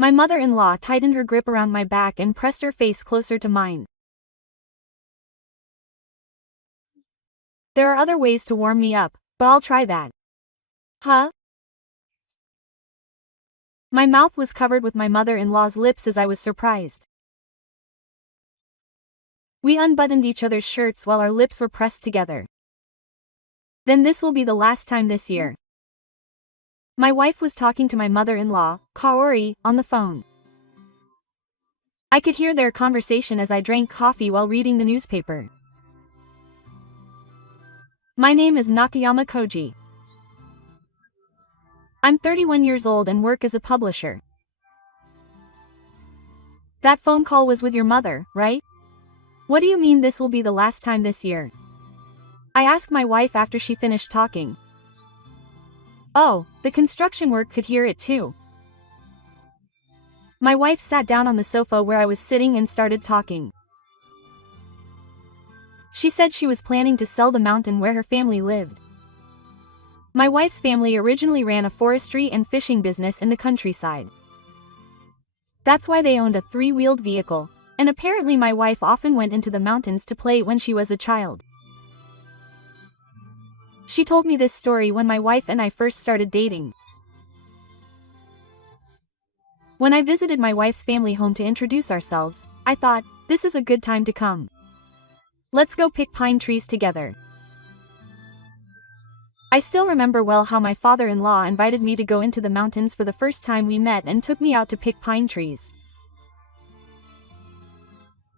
My mother-in-law tightened her grip around my back and pressed her face closer to mine. There are other ways to warm me up, but I'll try that. Huh? My mouth was covered with my mother-in-law's lips as I was surprised. We unbuttoned each other's shirts while our lips were pressed together. Then this will be the last time this year. My wife was talking to my mother-in-law, Kaori, on the phone. I could hear their conversation as I drank coffee while reading the newspaper. My name is Nakayama Koji. I'm 31 years old and work as a publisher. That phone call was with your mother, right? What do you mean this will be the last time this year? I asked my wife after she finished talking. Oh, the construction work could hear it too. My wife sat down on the sofa where I was sitting and started talking. She said she was planning to sell the mountain where her family lived. My wife's family originally ran a forestry and fishing business in the countryside. That's why they owned a three-wheeled vehicle, and apparently my wife often went into the mountains to play when she was a child. She told me this story when my wife and I first started dating. When I visited my wife's family home to introduce ourselves, I thought, this is a good time to come. Let's go pick pine trees together. I still remember well how my father-in-law invited me to go into the mountains for the first time we met and took me out to pick pine trees.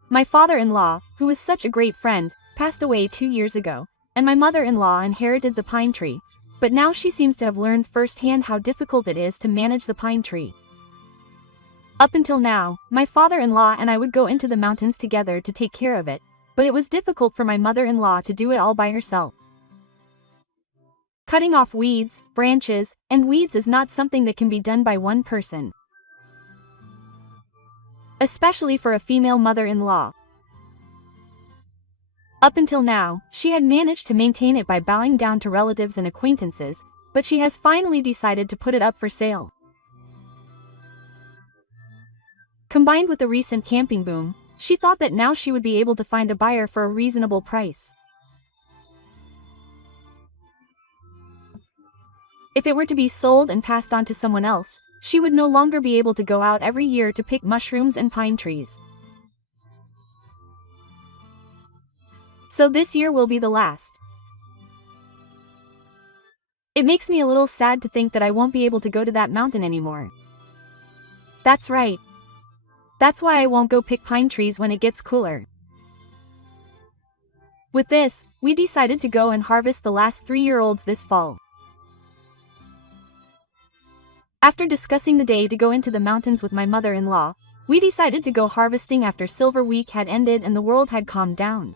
My father-in-law, who was such a great friend, passed away 2 years ago, and my mother-in-law inherited the pine tree, but now she seems to have learned firsthand how difficult it is to manage the pine tree. Up until now, my father-in-law and I would go into the mountains together to take care of it, but it was difficult for my mother-in-law to do it all by herself. Cutting off weeds, branches, and weeds is not something that can be done by one person. Especially for a female mother-in-law. Up until now, she had managed to maintain it by bowing down to relatives and acquaintances, but she has finally decided to put it up for sale. Combined with the recent camping boom, she thought that now she would be able to find a buyer for a reasonable price. If it were to be sold and passed on to someone else, she would no longer be able to go out every year to pick mushrooms and pine trees. So this year will be the last. It makes me a little sad to think that I won't be able to go to that mountain anymore. That's right. That's why I won't go pick pine trees when it gets cooler. With this, we decided to go and harvest the last 3-year-olds this fall. After discussing the day to go into the mountains with my mother-in-law, we decided to go harvesting after Silver Week had ended and the world had calmed down.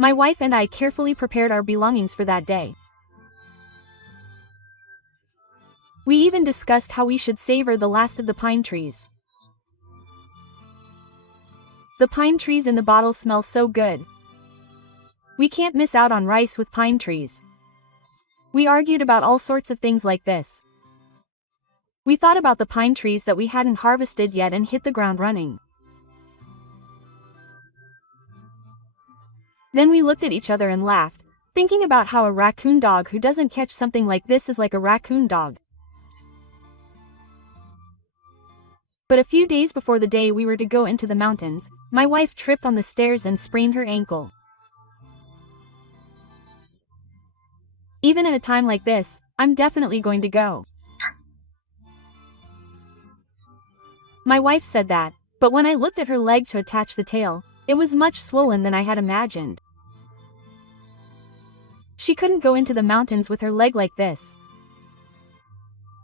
My wife and I carefully prepared our belongings for that day. We even discussed how we should savor the last of the pine trees. The pine trees in the bottle smell so good. We can't miss out on rice with pine trees. We argued about all sorts of things like this. We thought about the pine trees that we hadn't harvested yet and hit the ground running. Then we looked at each other and laughed, thinking about how a raccoon dog who doesn't catch something like this is like a raccoon dog. But a few days before the day we were to go into the mountains, my wife tripped on the stairs and sprained her ankle. Even at a time like this, I'm definitely going to go. My wife said that, but when I looked at her leg to attach the tail, it was much swollen than I had imagined. She couldn't go into the mountains with her leg like this.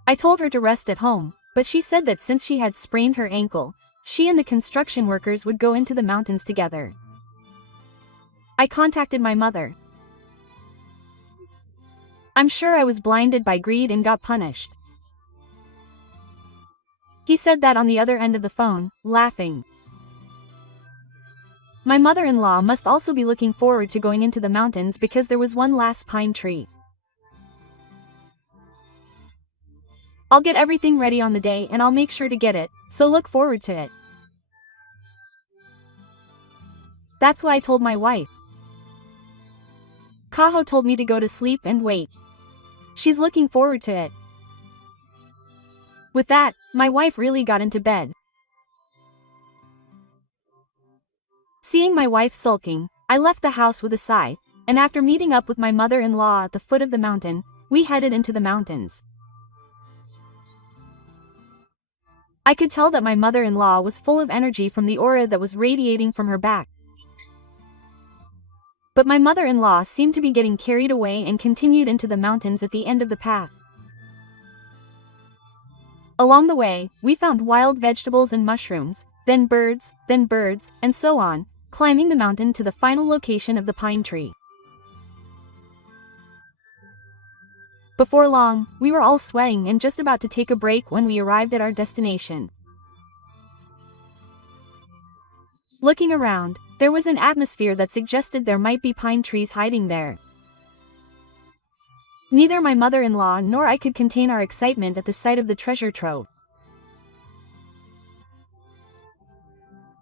I told her to rest at home, but she said that since she had sprained her ankle, she and the construction workers would go into the mountains together. I contacted my mother. I'm sure I was blinded by greed and got punished. He said that on the other end of the phone, laughing. My mother-in-law must also be looking forward to going into the mountains because there was one last pine tree. I'll get everything ready on the day and I'll make sure to get it, so look forward to it. That's what I told my wife. Kaho told me to go to sleep and wait. She's looking forward to it. With that, my wife really got into bed. Seeing my wife sulking, I left the house with a sigh, and after meeting up with my mother-in-law at the foot of the mountain, we headed into the mountains. I could tell that my mother-in-law was full of energy from the aura that was radiating from her back. But my mother-in-law seemed to be getting carried away and continued into the mountains at the end of the path. Along the way, we found wild vegetables and mushrooms, then birds, and so on, climbing the mountain to the final location of the pine tree. Before long, we were all sweating and just about to take a break when we arrived at our destination. Looking around, there was an atmosphere that suggested there might be pine trees hiding there. Neither my mother-in-law nor I could contain our excitement at the sight of the treasure trove.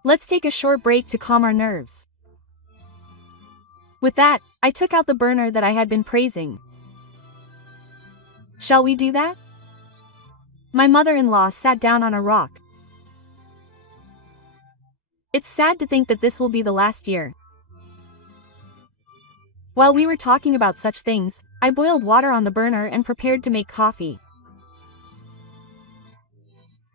Let's take a short break to calm our nerves. With that, I took out the burner that I had been praising. Shall we do that? My mother-in-law sat down on a rock. It's sad to think that this will be the last year. While we were talking about such things, I boiled water on the burner and prepared to make coffee.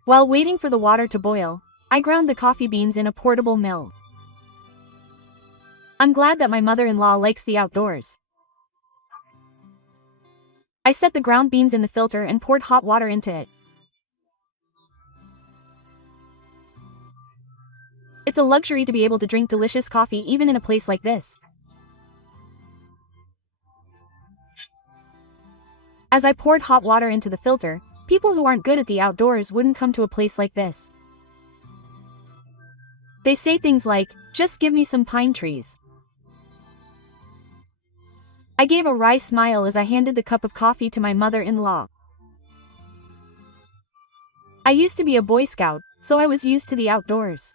While waiting for the water to boil, I ground the coffee beans in a portable mill. I'm glad that my mother-in-law likes the outdoors. I set the ground beans in the filter and poured hot water into it. It's a luxury to be able to drink delicious coffee even in a place like this. As I poured hot water into the filter, people who aren't good at the outdoors wouldn't come to a place like this. They say things like, "Just give me some pine trees." I gave a wry smile as I handed the cup of coffee to my mother-in-law. I used to be a Boy Scout, so I was used to the outdoors.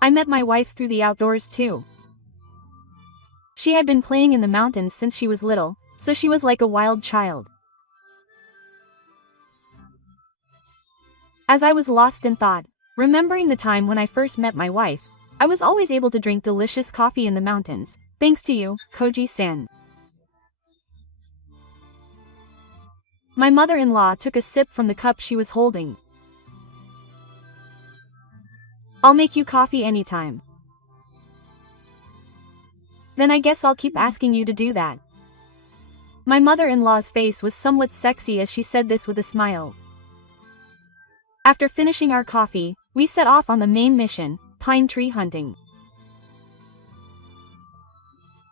I met my wife through the outdoors too. She had been playing in the mountains since she was little, so she was like a wild child. As I was lost in thought, remembering the time when I first met my wife, I was always able to drink delicious coffee in the mountains, thanks to you, Koji-san. My mother-in-law took a sip from the cup she was holding. I'll make you coffee anytime. Then I guess I'll keep asking you to do that. My mother-in-law's face was somewhat sexy as she said this with a smile. After finishing our coffee, we set off on the main mission, pine tree hunting.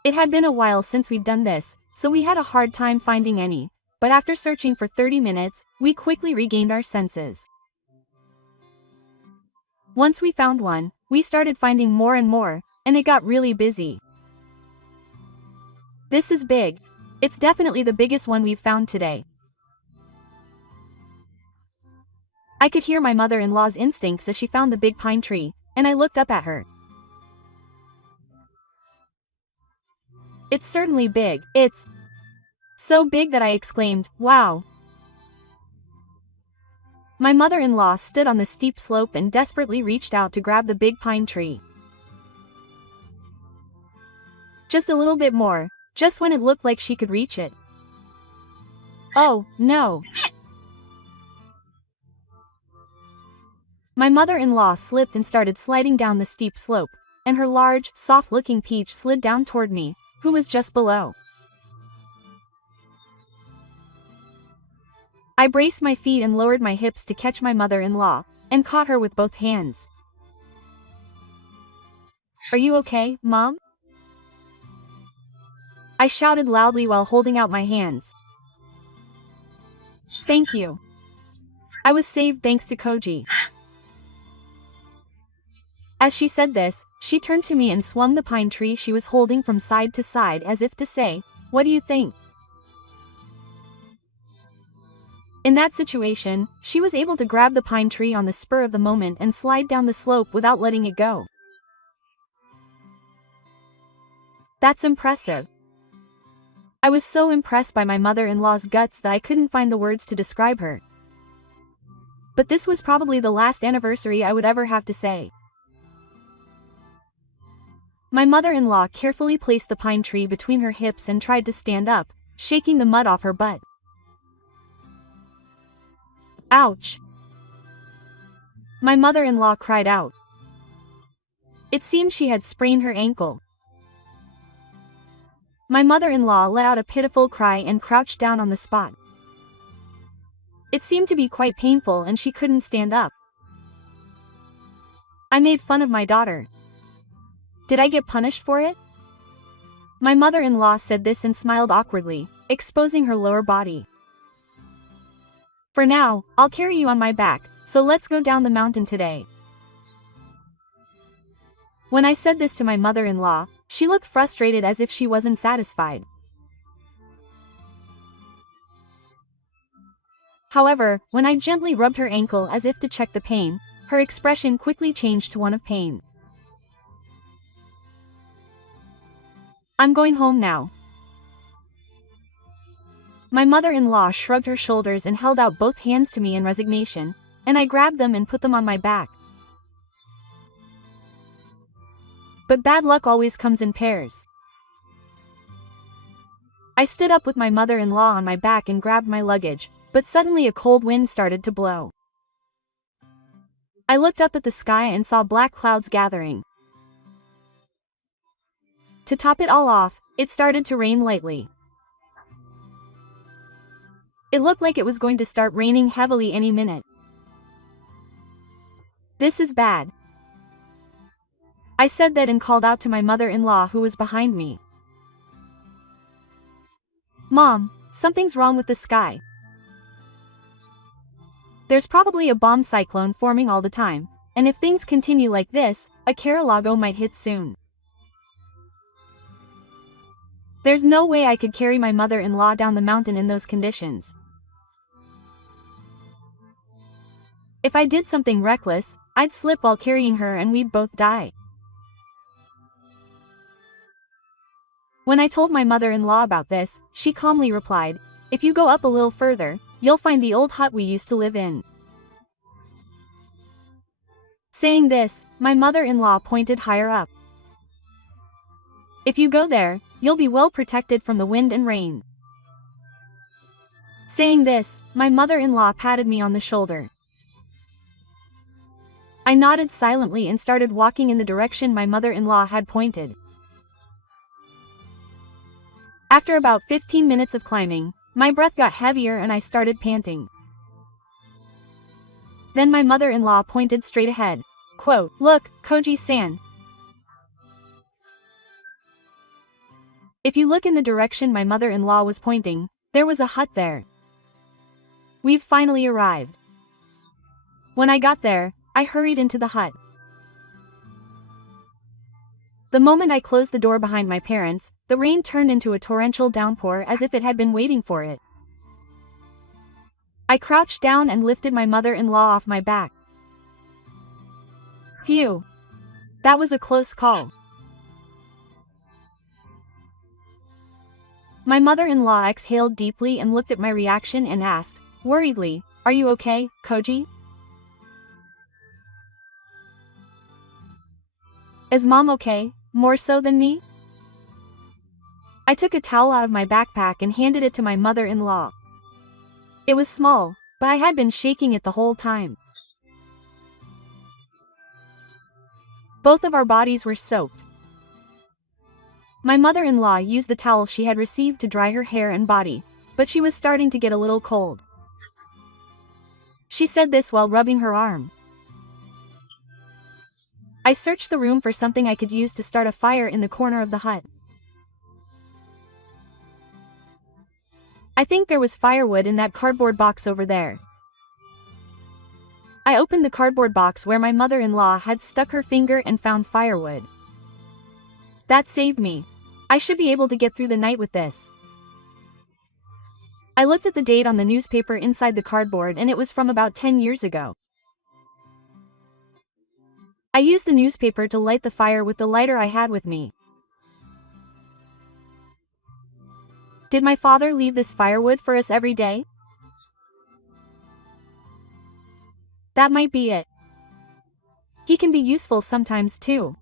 It had been a while since we'd done this, so we had a hard time finding any, but after searching for 30 minutes, we quickly regained our senses. Once we found one, we started finding more and more, and it got really busy. This is big. It's definitely the biggest one we've found today. I could hear my mother-in-law's instincts as she found the big pine tree, and I looked up at her. It's certainly big. It's so big that I exclaimed, "Wow!" My mother-in-law stood on the steep slope and desperately reached out to grab the big pine tree. Just a little bit more, just when it looked like she could reach it. Oh, no! My mother-in-law slipped and started sliding down the steep slope, and her large, soft-looking peach slid down toward me, who was just below. I braced my feet and lowered my hips to catch my mother-in-law, and caught her with both hands. "Are you okay, Mom?" I shouted loudly while holding out my hands. "Thank you. I was saved thanks to Koji." As she said this, she turned to me and swung the pine tree she was holding from side to side as if to say, "What do you think?" In that situation, she was able to grab the pine tree on the spur of the moment and slide down the slope without letting it go. That's impressive. I was so impressed by my mother-in-law's guts that I couldn't find the words to describe her. But this was probably the last anniversary I would ever have to say. My mother-in-law carefully placed the pine tree between her hips and tried to stand up, shaking the mud off her butt. Ouch! My mother-in-law cried out. It seemed she had sprained her ankle. My mother-in-law let out a pitiful cry and crouched down on the spot. It seemed to be quite painful and she couldn't stand up. I made fun of my daughter. Did I get punished for it? My mother-in-law said this and smiled awkwardly, exposing her lower body. For now, I'll carry you on my back, so let's go down the mountain today. When I said this to my mother-in-law, she looked frustrated as if she wasn't satisfied. However, when I gently rubbed her ankle as if to check the pain, her expression quickly changed to one of pain. I'm going home now. My mother-in-law shrugged her shoulders and held out both hands to me in resignation, and I grabbed them and put them on my back. But bad luck always comes in pairs. I stood up with my mother-in-law on my back and grabbed my luggage, but suddenly a cold wind started to blow. I looked up at the sky and saw black clouds gathering. To top it all off, it started to rain lightly. It looked like it was going to start raining heavily any minute. This is bad. I said that and called out to my mother-in-law who was behind me. Mom, something's wrong with the sky. There's probably a bomb cyclone forming all the time, and if things continue like this, a Caralago might hit soon. There's no way I could carry my mother-in-law down the mountain in those conditions. If I did something reckless, I'd slip while carrying her and we'd both die. When I told my mother-in-law about this, she calmly replied, "If you go up a little further, you'll find the old hut we used to live in." Saying this, my mother-in-law pointed higher up. "If you go there, you'll be well protected from the wind and rain." Saying this, my mother-in-law patted me on the shoulder. I nodded silently and started walking in the direction my mother-in-law had pointed. After about 15 minutes of climbing, my breath got heavier and I started panting. Then my mother-in-law pointed straight ahead. Quote, "Look, Koji-san." If you look in the direction my mother-in-law was pointing, there was a hut there. We've finally arrived. When I got there, I hurried into the hut. The moment I closed the door behind my parents, the rain turned into a torrential downpour as if it had been waiting for it. I crouched down and lifted my mother-in-law off my back. Phew. That was a close call. My mother-in-law exhaled deeply and looked at my reaction and asked, worriedly, "Are you okay, Koji?" Is Mom okay, more so than me? I took a towel out of my backpack and handed it to my mother-in-law. It was small, but I had been shaking it the whole time. Both of our bodies were soaked. My mother-in-law used the towel she had received to dry her hair and body, but she was starting to get a little cold. She said this while rubbing her arm. I searched the room for something I could use to start a fire in the corner of the hut. I think there was firewood in that cardboard box over there. I opened the cardboard box where my mother-in-law had stuck her finger and found firewood. That saved me. I should be able to get through the night with this. I looked at the date on the newspaper inside the cardboard and it was from about 10 years ago. I used the newspaper to light the fire with the lighter I had with me. Did my father leave this firewood for us every day? That might be it. He can be useful sometimes too.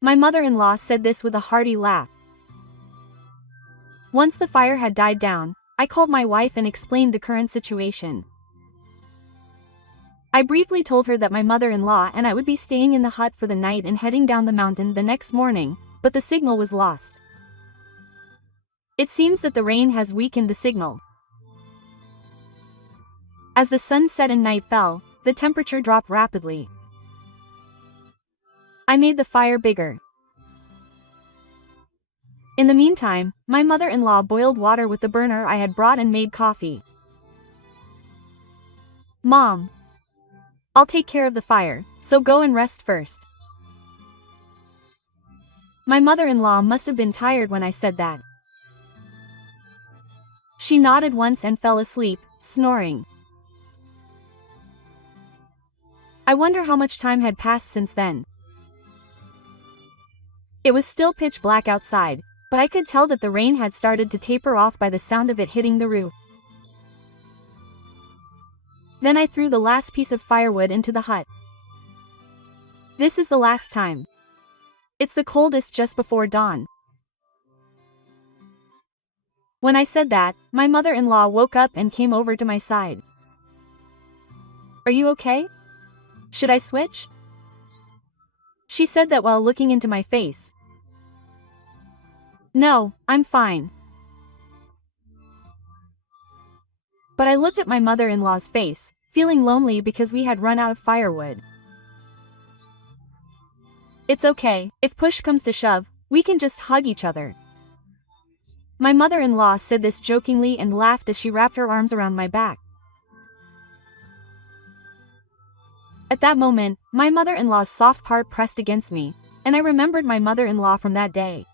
My mother-in-law said this with a hearty laugh. Once the fire had died down, I called my wife and explained the current situation. I briefly told her that my mother-in-law and I would be staying in the hut for the night and heading down the mountain the next morning, but the signal was lost. It seems that the rain has weakened the signal. As the sun set and night fell, the temperature dropped rapidly. I made the fire bigger. In the meantime, my mother-in-law boiled water with the burner I had brought and made coffee. Mom, I'll take care of the fire, so go and rest first. My mother-in-law must have been tired when I said that. She nodded once and fell asleep, snoring. I wonder how much time had passed since then. It was still pitch black outside, but I could tell that the rain had started to taper off by the sound of it hitting the roof. Then I threw the last piece of firewood into the hut. This is the last time. It's the coldest just before dawn. When I said that, my mother-in-law woke up and came over to my side. Are you okay? Should I switch? She said that while looking into my face. No, I'm fine. But I looked at my mother-in-law's face, feeling lonely because we had run out of firewood. It's okay, if push comes to shove, we can just hug each other. My mother-in-law said this jokingly and laughed as she wrapped her arms around my back. At that moment, my mother-in-law's soft part pressed against me, and I remembered my mother-in-law from that day.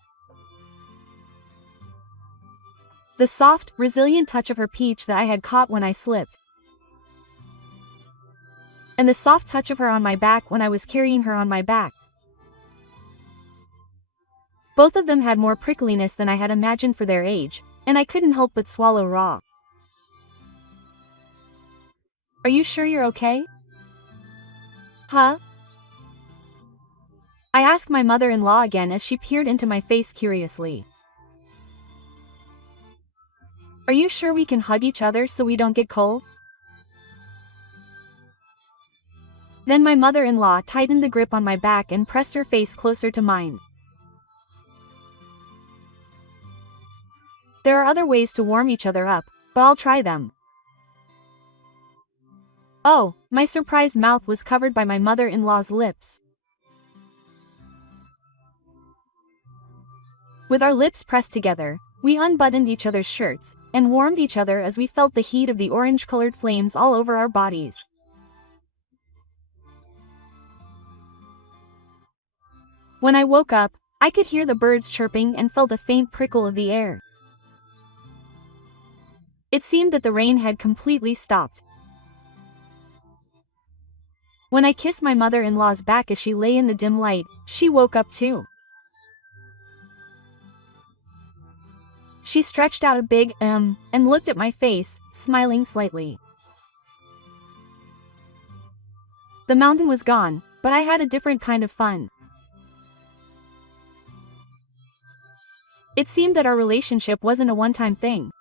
The soft, resilient touch of her peach that I had caught when I slipped. And the soft touch of her on my back when I was carrying her on my back. Both of them had more prickliness than I had imagined for their age, and I couldn't help but swallow raw. Are you sure you're okay? Huh? I asked my mother-in-law again as she peered into my face curiously. Are you sure we can hug each other so we don't get cold? Then my mother-in-law tightened the grip on my back and pressed her face closer to mine. There are other ways to warm each other up, but I'll try them. Oh, my surprised mouth was covered by my mother-in-law's lips. With our lips pressed together, we unbuttoned each other's shirts, and warmed each other as we felt the heat of the orange-colored flames all over our bodies. When I woke up, I could hear the birds chirping and felt a faint prickle of the air. It seemed that the rain had completely stopped. When I kissed my mother-in-law's back as she lay in the dim light, she woke up too. She stretched out a big and looked at my face, smiling slightly. The mountain was gone, but I had a different kind of fun. It seemed that our relationship wasn't a one-time thing.